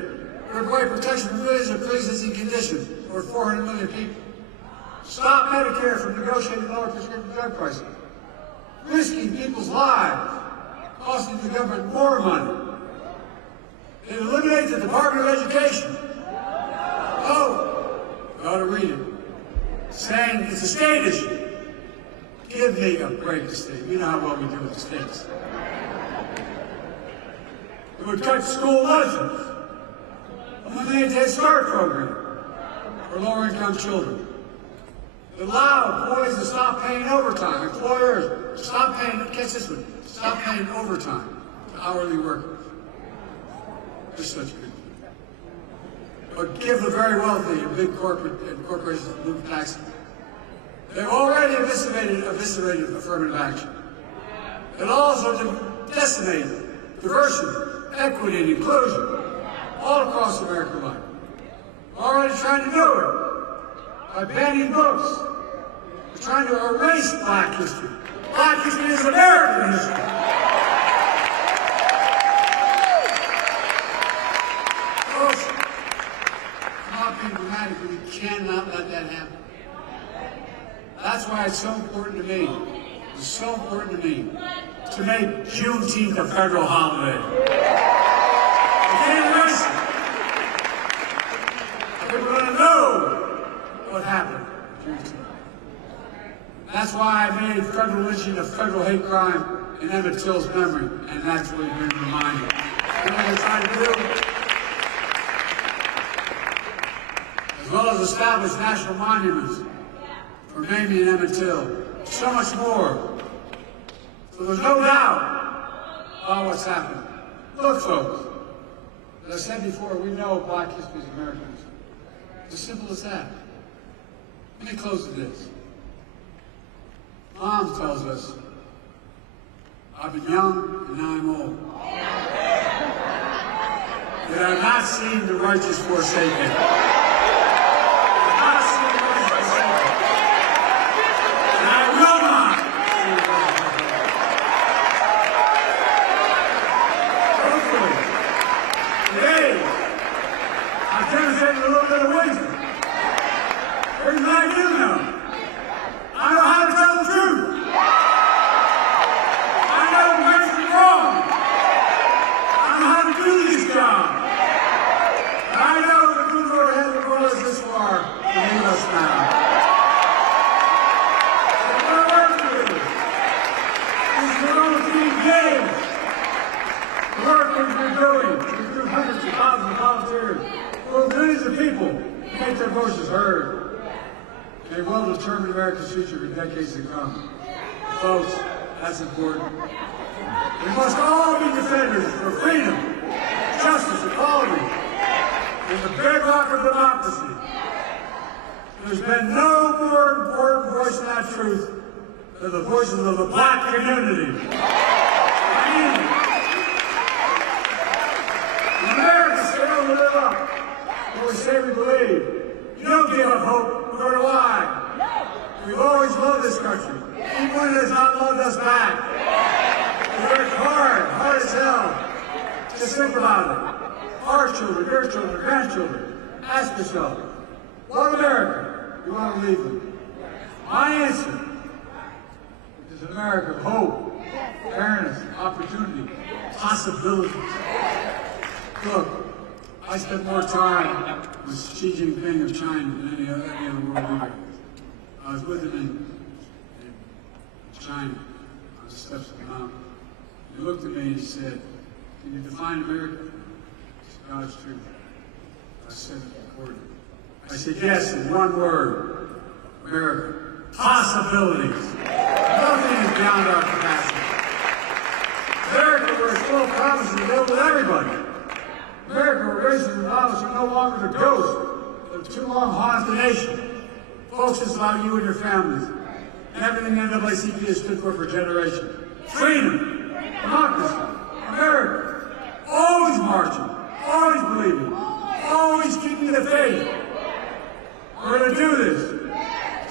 rip away protection from millions of pre-existing conditions, over 400 million people. Stop Medicare from negotiating lower prescription drug prices, risking people's lives, costing the government more money. They eliminate the Department of Education. Oh, you ought to read it. Saying it's a state issue. Give me a break, the state. You know how well we do with the states. It would cut school lunches, eliminate the Head Start program for lower-income children. It allow employees to stop paying overtime. Employers to stop paying, catch this one, stop paying overtime to hourly workers. They're such good. but give the very wealthy and big corporations move taxes. They've already eviscerated affirmative action. It also decimated diversity, equity, and inclusion all across American life. We're already trying to do it by banning books. We're trying to erase Black history. Black history is American history. Folks, I'm not being dramatic, but we cannot let that happen. That's why it's so important to me. It's so important to me to make Juneteenth a federal holiday. We can't erase it. People are going to know what happened at Juneteenth. That's why I made federal lynching a federal hate crime in Emmett Till's memory, and that's what we've been reminded. You know what we're trying to do? As well as establish national monuments for Mamie and Emmett Till. So much more. So there's no doubt about what's happened. Look, folks, as I said before, we know Black history is American history. It's as simple as that. Let me close with this. Mom tells us, I've been young and now I'm old. Yet I've not seen the righteous forsaken. I've not seen the righteous forsaken. And I will not see the righteous forsaken. Hopefully, today, I've demonstrated a little bit of wisdom. Here's what I do know. I know how to tell the truth. I know right from wrong. I know how to do this job. And I know the good Lord hasn't brought us this far to leave us now. So we're working with it. This is going to be engaged. The work that we're doing, through hundreds of thousands of volunteers, for millions of people to make their voices heard. A well-determined American future for decades to come. Folks, that's important. We must all be defenders for freedom, justice, equality, and the bedrock of democracy. There's been no more important voice in that truth than the voices of the Black community. When Americans fail to live up to what we say we believe, you don't give up hope. Nor do I. We've always loved this country, even when it has not loved us back. We worked hard as hell. Just think about it. Our children, your children, grandchildren. Ask yourself, what America do you want to leave them? My answer is an America of hope, fairness, opportunity, possibilities. Look, I spent more time with Xi Jinping of China than any other world leader. I was with him in China on the steps of the mountain. He looked at me and he said, "Can you define America?" I said, "God's truth." I said it recorded. I said, "Yes, in one word, America. Possibilities. Nothing is beyond our capacity. America, where it's full of promises available to everybody. America, where racism and violence are no longer the ghost of too long haunted the nation. Folks, it's about you and your families. And everything the NAACP has stood for generations. Freedom, democracy, America. Always marching, always believing, always keeping the faith. We're going to do this.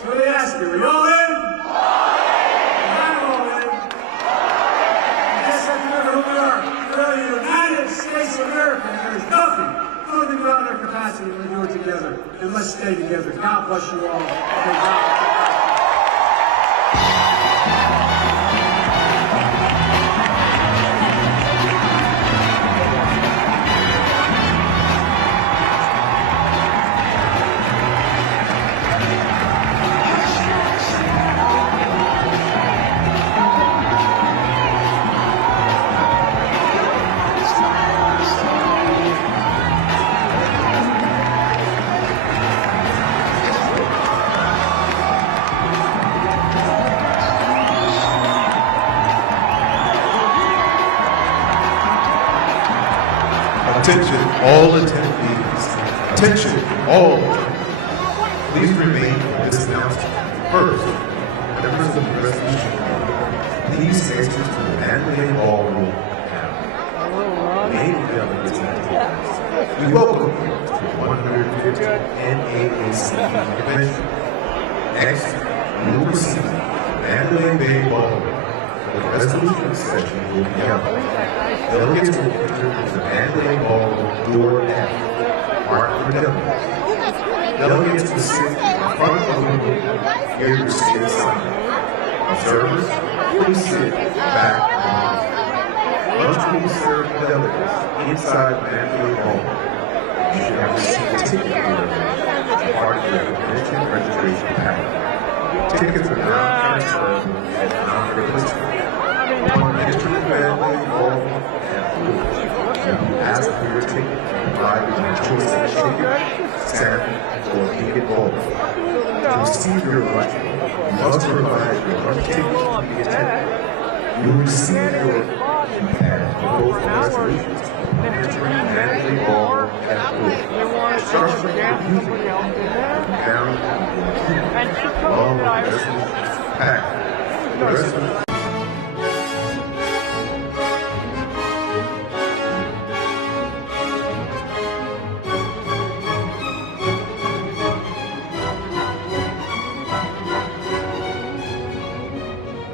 So they ask you, are you all in? I'm all in. I guess I can remember who we are. We're the United States of America, and there's nothing beyond our capacity to do it together. And let's stay together. God bless you all. Attention, all attendees. Attention, all. Please remain for this announcement. First, members of the resolution committee, please exit to the Mandalay Ballroom now. Main delegates and delegates, we welcome you to the 150th NAACP convention. Next, we will proceed to the Mandalay Bay Ballroom, where the resolution session will be held. Delegates will enter into the Mandalay Ballroom door F, marked for delegates. Delegates will sit in the front of the room, here to sit aside. Observers, please sit back of the room. Lunch will be served to delegates inside Mandalay Ballroom. You should have received a ticket here as part of your convention registration packet. Tickets are non-transferable and non-replaceable. Upon entering the Mandalay Ballroom you ask for your ticket and provide your choice of sugar, salmon, or vegan bowl. To receive your lunch, you must provide your lunch ticket to the attendant. You will receive your keypad to vote for resolutions upon entering the Mandalay Ballroom at the door. Instructions for using it can be found in the keypad along with the resolutions packet. The resolutions